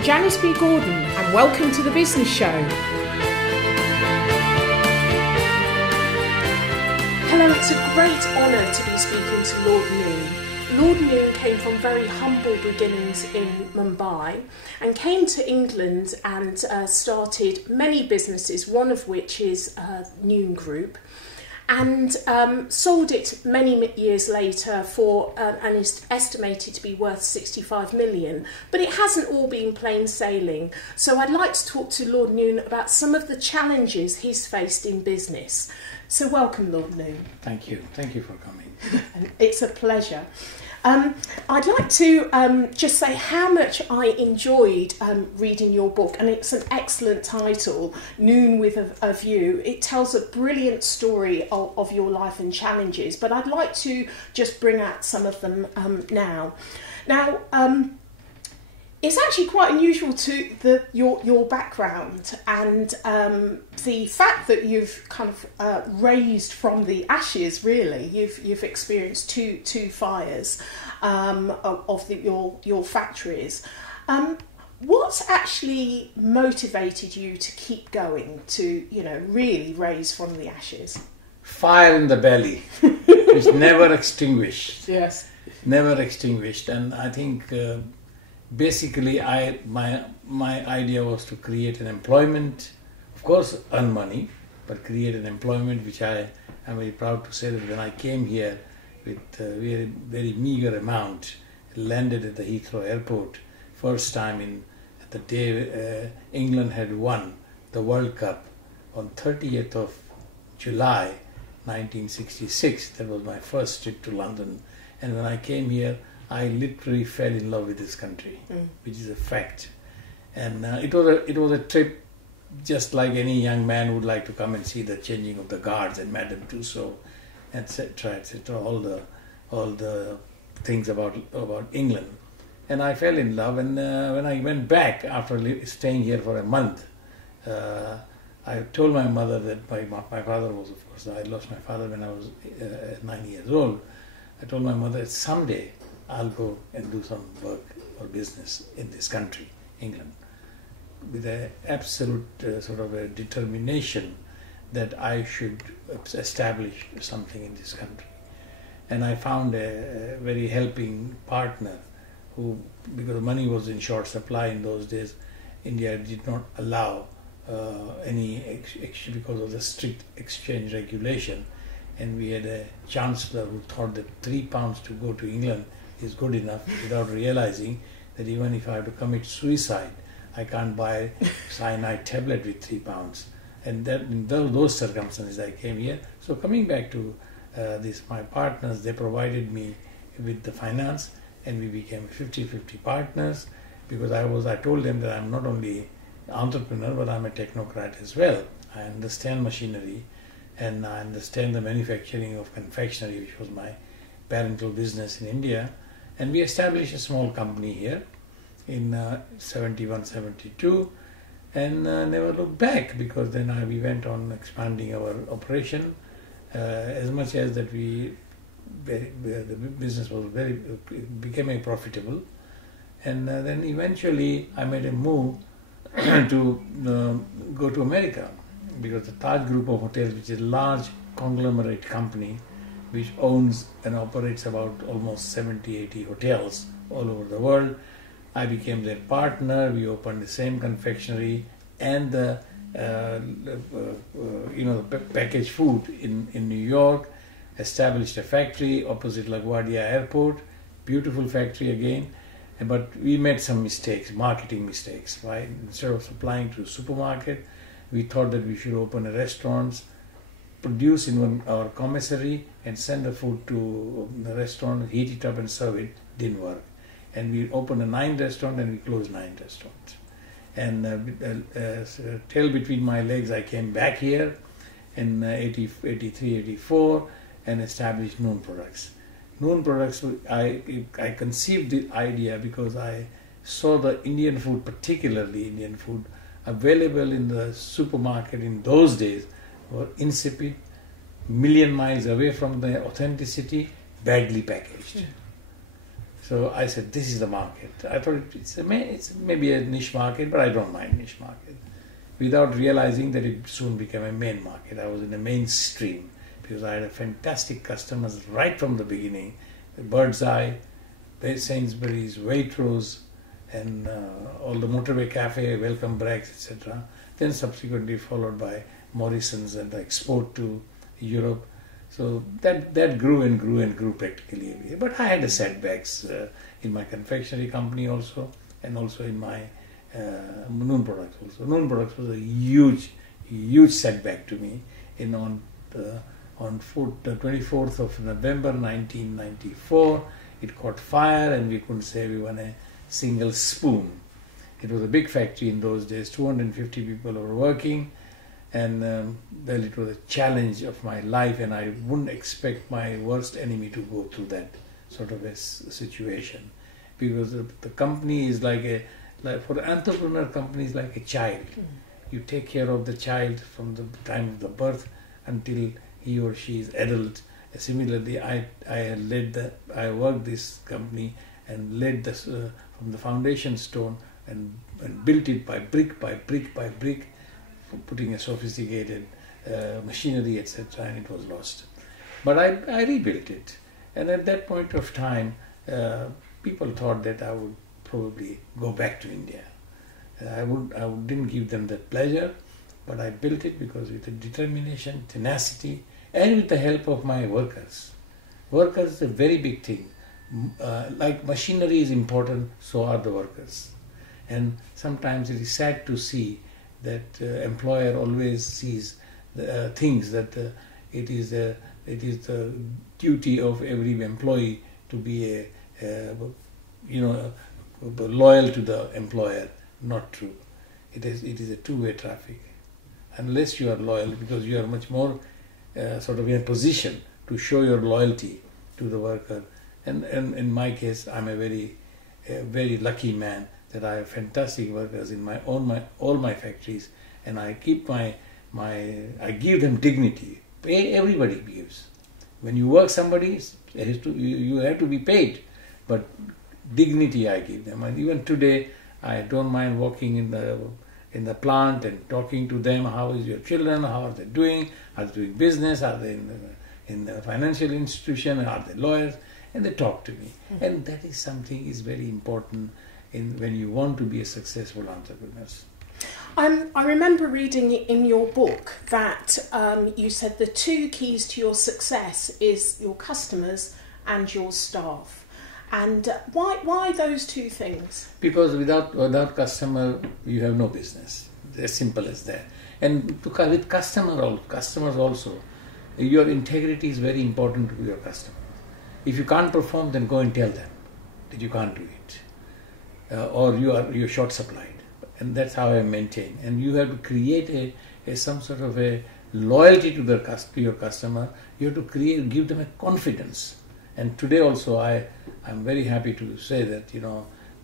I'm Janice B. Gordon and welcome to The Business Show. Hello, it's a great honour to be speaking to Lord Noon. Lord Noon came from very humble beginnings in Mumbai and came to England and started many businesses, one of which is Noon Group, and sold it many years later for and is estimated to be worth 65 million. But it hasn't all been plain sailing. So I'd like to talk to Lord Noon about some of the challenges he's faced in business. So welcome, Lord Noon. Thank you. Thank you for coming. It's a pleasure. I'd like to just say how much I enjoyed reading your book, and it's an excellent title, Noon with a View. It tells a brilliant story of your life and challenges, but I'd like to just bring out some of them now. Now, it's actually quite unusual to your background and the fact that you've kind of raised from the ashes. Really, you've experienced two fires of your factories. What's actually motivated you to keep going, to really raise from the ashes? Fire in the belly, which never extinguished. Yes, never extinguished, and I think. Basically, my idea was to create an employment, of course earn money, but create an employment which I am very proud to say that when I came here with a very meager amount, landed at the Heathrow airport, first time at the day England had won the World Cup on 30th of July 1966. That was my first trip to London, and when I came here, I literally fell in love with this country, which is a fact. And it was a trip just like any young man would like to come and see the changing of the guards and Madame Tussauds, etc., etc. All the things about England. And I fell in love. And when I went back after staying here for a month, I told my mother that my father was, of course, I lost my father when I was 9 years old. I told my mother that someday I'll go and do some work or business in this country, England, with an absolute sort of a determination that I should establish something in this country. And I found a very helping partner who, because money was in short supply in those days, India did not allow any because of the strict exchange regulation. And we had a chancellor who thought that £3 to go to England is good enough, without realizing that even if I have to commit suicide, I can't buy cyanide tablet with £3. And that in those circumstances I came here. So coming back to my partners, they provided me with the finance, and we became 50-50 partners, because I told them that I'm not only an entrepreneur, but I'm a technocrat as well. I understand machinery, and I understand the manufacturing of confectionery, which was my parental business in India. And we established a small company here in 71, 72, and never looked back, because then we went on expanding our operation as much as that the business was became profitable. And then eventually I made a move to go to America, because the Taj Group of Hotels, which is a large conglomerate company, which owns and operates about almost 70-80 hotels all over the world. I became their partner. We opened the same confectionery and the packaged food in New York, established a factory opposite LaGuardia Airport, beautiful factory again. But we made some mistakes, marketing mistakes, right? Instead of supplying to the supermarket, we thought that we should open a restaurant, produce in our commissary and send the food to the restaurant, heat it up and serve it. Didn't work. And we opened a 9 restaurant and we closed 9 restaurants. And tail between my legs, I came back here in 83, 84 and established Noon Products. Noon Products, I conceived the idea because I saw the Indian food, particularly Indian food, available in the supermarket in those days, were insipid, million miles away from the authenticity, badly packaged. So I said, this is the market. I thought it's maybe a niche market, but I don't mind niche market. Without realizing that it soon became a main market. I was in the mainstream because I had a fantastic customers right from the beginning. Bird's Eye, Sainsbury's, Waitrose, and all the motorway cafe, Welcome Breaks, etc. Then subsequently followed by Morrison's and the export to Europe. So that grew and grew and grew practically every year. But I had the setbacks in my confectionery company also, and also in my Noon Products also. Noon Products was a huge setback to me. On the 24th of November 1994, it caught fire and we couldn't save even a single spoon. It was a big factory in those days. 250 people were working. And well, it was a challenge of my life, and I wouldn't expect my worst enemy to go through that sort of a situation, because the company is like for an entrepreneur, company is like a child. You take care of the child from the time of the birth until he or she is adult. Similarly, I worked this company and led this from the foundation stone and built it by brick by brick by brick, putting a sophisticated machinery, etc., and it was lost. But I rebuilt it, and at that point of time, people thought that I would probably go back to India. I didn't give them that pleasure, but I built it because with the determination, tenacity, and with the help of my workers. Workers is a very big thing. Like machinery is important, so are the workers. And sometimes it is sad to see that employer always sees things that it is the duty of every employee to be loyal to the employer. Not true. It is a two-way traffic. Unless you are loyal, because you are much more sort of in a position to show your loyalty to the worker. And in my case, I'm a very lucky man that I have fantastic workers in all my factories, and I keep I give them dignity. Everybody gives. When you work somebody, you have to be paid, but dignity I give them. And even today, I don't mind walking in the plant and talking to them. How is your children? How are they doing? Are they doing business? Are they in the financial institution? Are they lawyers? And they talk to me. And that is something is very important when you want to be a successful entrepreneur. I remember reading in your book that you said the two keys to your success is your customers and your staff. And why those two things? Because without customer, you have no business. As simple as that. And with customers also, your integrity is very important to your customer. If you can't perform, then go and tell them that you can't do it, or you're short supplied, and that's how I maintain. And you have to create some sort of a loyalty to your customer. You have to give them a confidence. And today also, I'm very happy to say that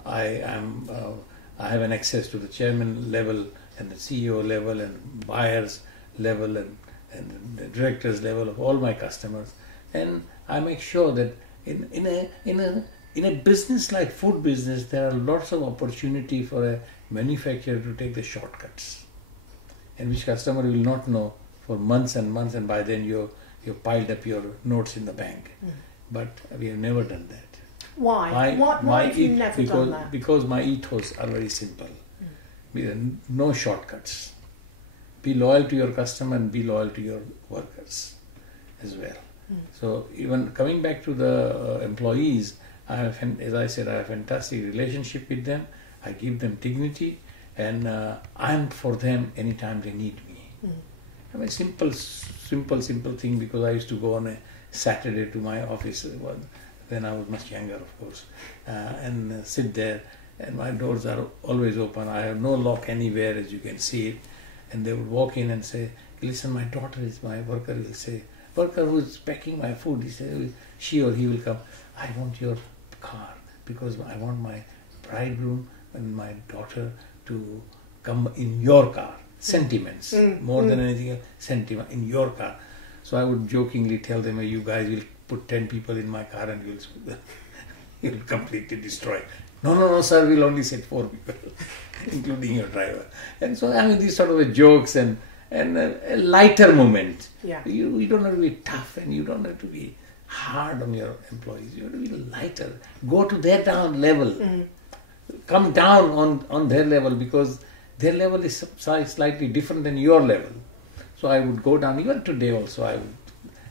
I have an access to the chairman level and the CEO level and buyers level and the directors level of all my customers. And I make sure that in a business like food business, there are lots of opportunity for a manufacturer to take the shortcuts, and which customer will not know for months and months, and by then you piled up your notes in the bank. But we have never done that. Why? Why have you never done that? Because my ethos are very simple. No shortcuts. Be loyal to your customer and be loyal to your workers as well. So even coming back to the employees, as I said, I have a fantastic relationship with them. I give them dignity, and I'm for them anytime they need me. I mean, simple thing, because I used to go on a Saturday to my office when I was much younger, of course, and sit there, and my doors are always open. I have no lock anywhere, as you can see it. And they would walk in and say, listen, my daughter is my worker, will say, worker who is packing my food, he says, she or he will come, I want your car, because I want my bridegroom and my daughter to come in your car. Sentiments, more than anything else, sentiment, in your car. So I would jokingly tell them, you guys will put 10 people in my car and you will completely destroy. No, sir, we'll only set 4 people, including your driver. And so, I mean, these sort of jokes and a lighter moment. Yeah. You don't have to be tough, and you don't have to be hard on your employees. You have to be lighter. Go to their down level. Come down on their level, because their level is slightly different than your level. So I would go down. Even today also,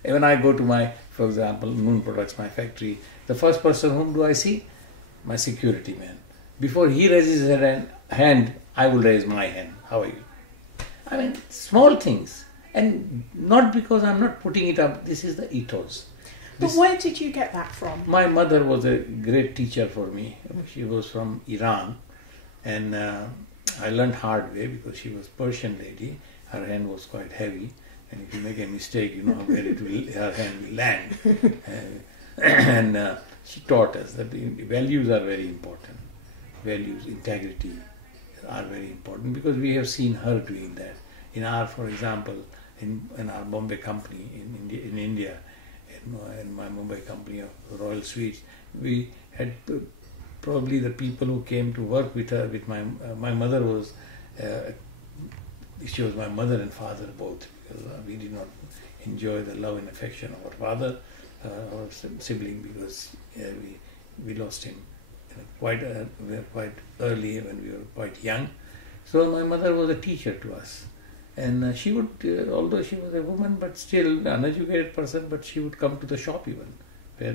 when I go to my, for example, Noon Products, my factory, the first person whom do I see? My security man. Before he raises his hand, I will raise my hand. How are you? I mean, small things. And not because I'm not putting it up. This is the ethos. But where did you get that from? My mother was a great teacher for me. She was from Iran. And I learned hard way, because she was Persian lady. Her hand was quite heavy. And if you make a mistake, you know where her hand will land. And she taught us that values are very important. Values, integrity are very important, because we have seen her doing that. In our, for example, in our Bombay company in India, in my Mumbai company of Royal Sweets, we had probably the people who came to work with her, with my mother was, she was my mother and father both, because we did not enjoy the love and affection of our father, our sibling, because we lost him quite early when we were quite young. So my mother was a teacher to us. And she would, although she was a woman, but still an uneducated person, but she would come to the shop even, where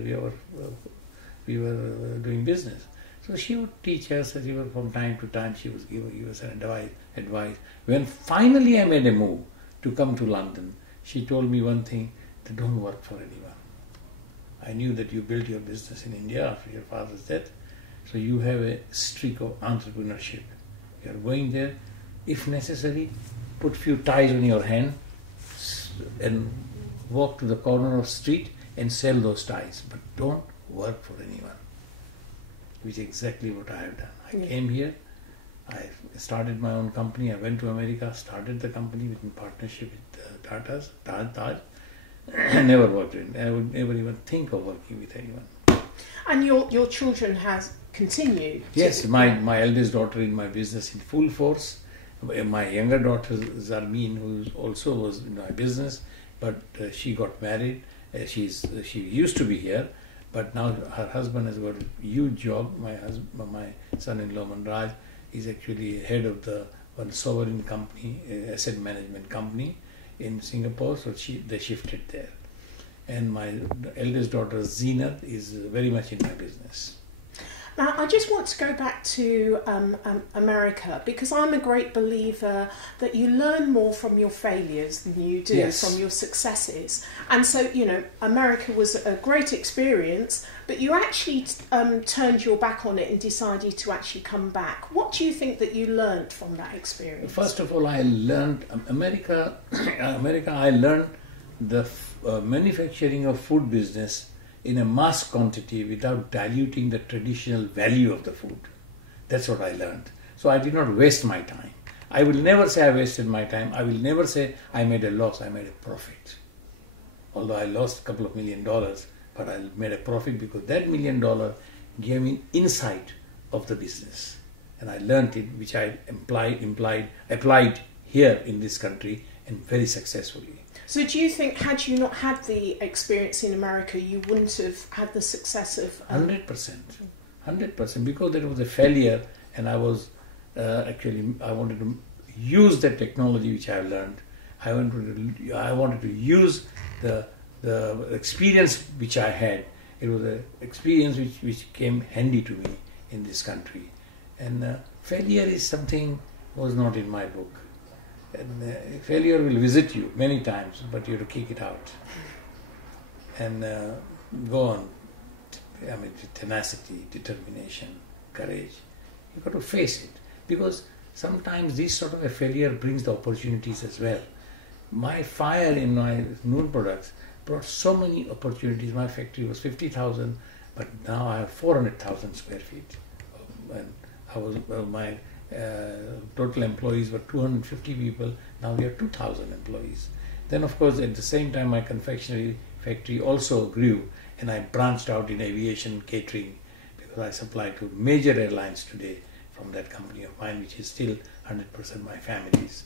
we were doing business. So she would teach us, and even from time to time she would give us an advice. When finally I made a move to come to London, she told me one thing, that don't work for anyone. I knew that you built your business in India after your father's death, so you have a streak of entrepreneurship. You are going there, if necessary, put few ties on your hand and walk to the corner of street and sell those ties, but don't work for anyone. Which is exactly what I have done. I came here, I started my own company, I went to America, started the company in partnership with Taj. I never worked in, I would never even think of working with anyone. And your children has continued? Yes, my eldest daughter in my business in full force. My younger daughter Zarmeen, who also was in my business, but she got married. She used to be here, but now her husband has got a huge job. My son-in-law Manraj is actually head of the one sovereign company, asset management company in Singapore. So they shifted there. And my eldest daughter Zeenat is very much in my business. Now, I just want to go back to America, because I'm a great believer that you learn more from your failures than you do from your successes. And so, America was a great experience, but you actually turned your back on it and decided to actually come back. What do you think that you learned from that experience? First of all, I learned America. I learned the manufacturing of food business in a mass quantity without diluting the traditional value of the food. That's what I learned. So I did not waste my time. I will never say I wasted my time. I will never say I made a loss. I made a profit. Although I lost a couple of $1 million, but I made a profit because that $1 million gave me insight of the business. And I learned it, which I applied here in this country, and very successfully. So do you think, had you not had the experience in America, you wouldn't have had the success of... 100%, because there was a failure, and I was I wanted to use the technology which I have learned. I wanted to use the experience which I had. It was an experience which came handy to me in this country. And failure is something was not in my book. And failure will visit you many times, but you have to kick it out and go on. I mean, with tenacity, determination, courage. You've got to face it, because sometimes this sort of a failure brings the opportunities as well. My fire in my Noon Products brought so many opportunities. My factory was 50,000, but now I have 400,000 square feet. And I was my total employees were 250 people. Now we have 2,000 employees. Then, of course, at the same time, my confectionery factory also grew, and I branched out in aviation, catering, because I supply to major airlines today from that company of mine, which is still 100% my family's.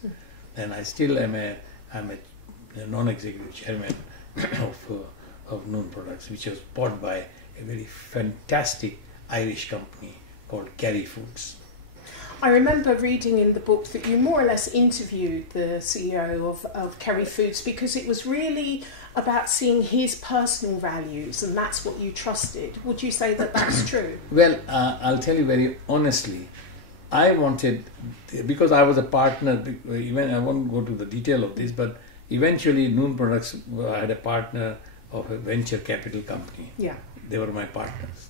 And I still am I'm a non-executive chairman of Noon Products, which was bought by a very fantastic Irish company called Kerry Foods. I remember reading in the book that you more or less interviewed the CEO of Kerry Foods because it was really about seeing his personal values, and that's what you trusted. Would you say that that's true? Well, I'll tell you very honestly, I wanted, because I was a partner, even I won't go to the detail of this, but eventually Noon Products, I had a partner of a venture capital company. Yeah. They were my partners.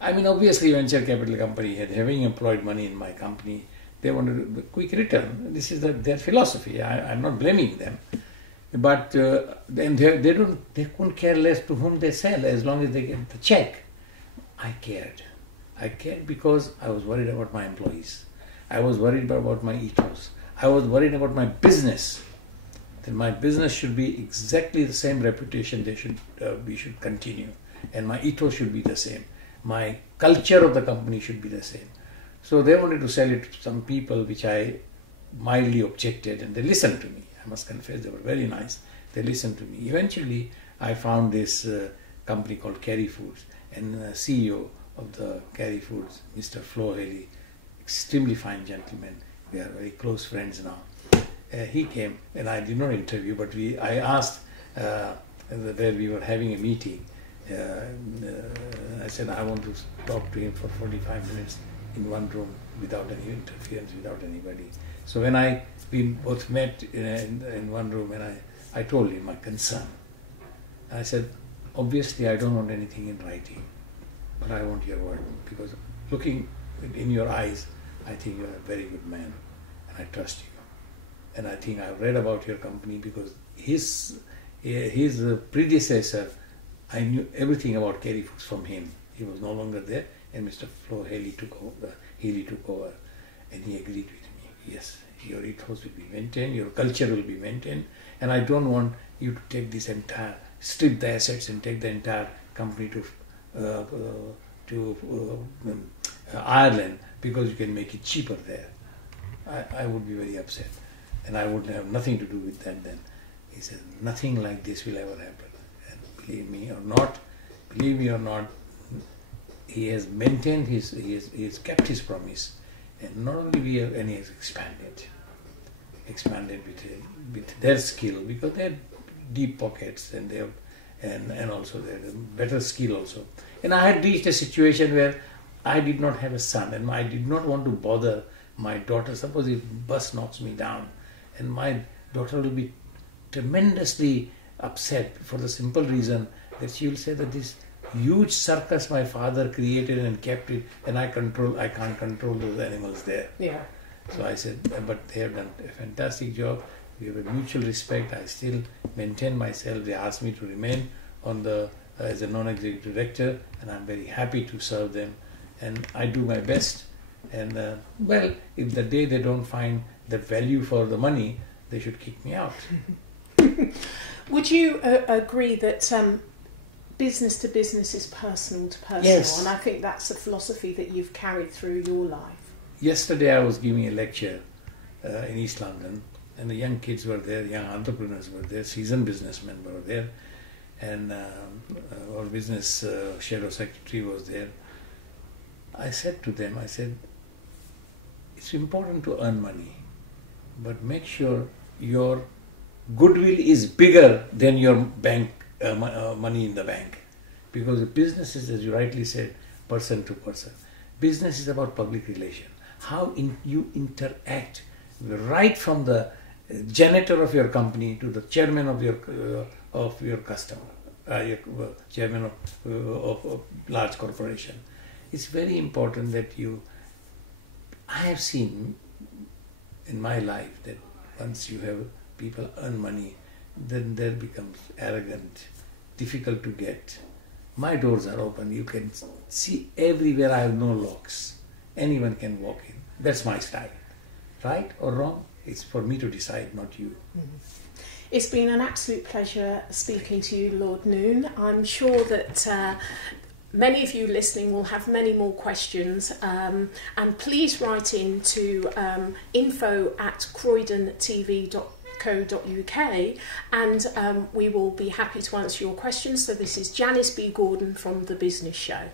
I mean, obviously, venture capital company, having employed money in my company, they wanted a quick return. This is their philosophy. I'm not blaming them, but then they couldn't care less to whom they sell as long as they get the check. I cared because I was worried about my employees. I was worried about my ethos. I was worried about my business. That my business should be exactly the same reputation. We should continue, and my ethos should be the same. My culture of the company should be the same. So they wanted to sell it to some people, which I mildly objected, and they listened to me. I must confess, they were very nice. They listened to me. Eventually, I found this company called Kerry Foods, and the CEO of the Kerry Foods, Mr. Flo Haley, extremely fine gentleman. We are very close friends now. He came, and I did not interview, but I asked where we were having a meeting. I said I want to talk to him for 45 minutes in one room without any interference, without anybody. So when we both met in one room, and I told him my concern. I said, obviously I don't want anything in writing, but I want your word, because looking in your eyes, I think you're a very good man, and I trust you. And I think I've read about your company because his predecessor, I knew everything about Kerry Foods from him. He was no longer there, and Mr. Flo Haley took over, and he agreed with me. Yes, your ethos will be maintained, your culture will be maintained, and I don't want you to take this strip the assets and take the entire company to Ireland because you can make it cheaper there. I would be very upset, and I would have nothing to do with that then. He said, nothing like this will ever happen. Believe me or not, he has maintained he has kept his promise, and not only he has expanded with their skill, because they have deep pockets and they have and also they have better skill also. And I had reached a situation where I did not have a son, and I did not want to bother my daughter. Suppose if bus knocks me down, and my daughter will be tremendously upset for the simple reason that she will say that this huge circus my father created and kept it, and I can't control those animals there. Yeah. So I said, but they have done a fantastic job. We have a mutual respect. I still maintain myself. They asked me to remain as a non-executive director, and I'm very happy to serve them. And I do my best. And if the day they don't find the value for the money, they should kick me out. Would you agree that business to business is personal to personal? Yes. And I think that's a philosophy that you've carried through your life. Yesterday I was giving a lecture in East London, and the young kids were there, young entrepreneurs were there, seasoned businessmen were there, and our business shadow secretary was there. I said to them, it's important to earn money, but make sure your goodwill is bigger than your bank money in the bank, because the business is, as you rightly said, person to person. Business is about public relation. How you interact right from the janitor of your company to the chairman of your customer, chairman of large corporation. It's very important that I have seen in my life that once you have people earn money, then that becomes arrogant, difficult to get. My doors are open. You can see everywhere. I have no locks. Anyone can walk in. That's my style. Right or wrong? It's for me to decide, not you. Mm-hmm. It's been an absolute pleasure speaking to you, Lord Noon. I'm sure that many of you listening will have many more questions, and please write in to info@croydon.tv.co.uk, and we will be happy to answer your questions. So this is Janice B. Gordon from The Business Show.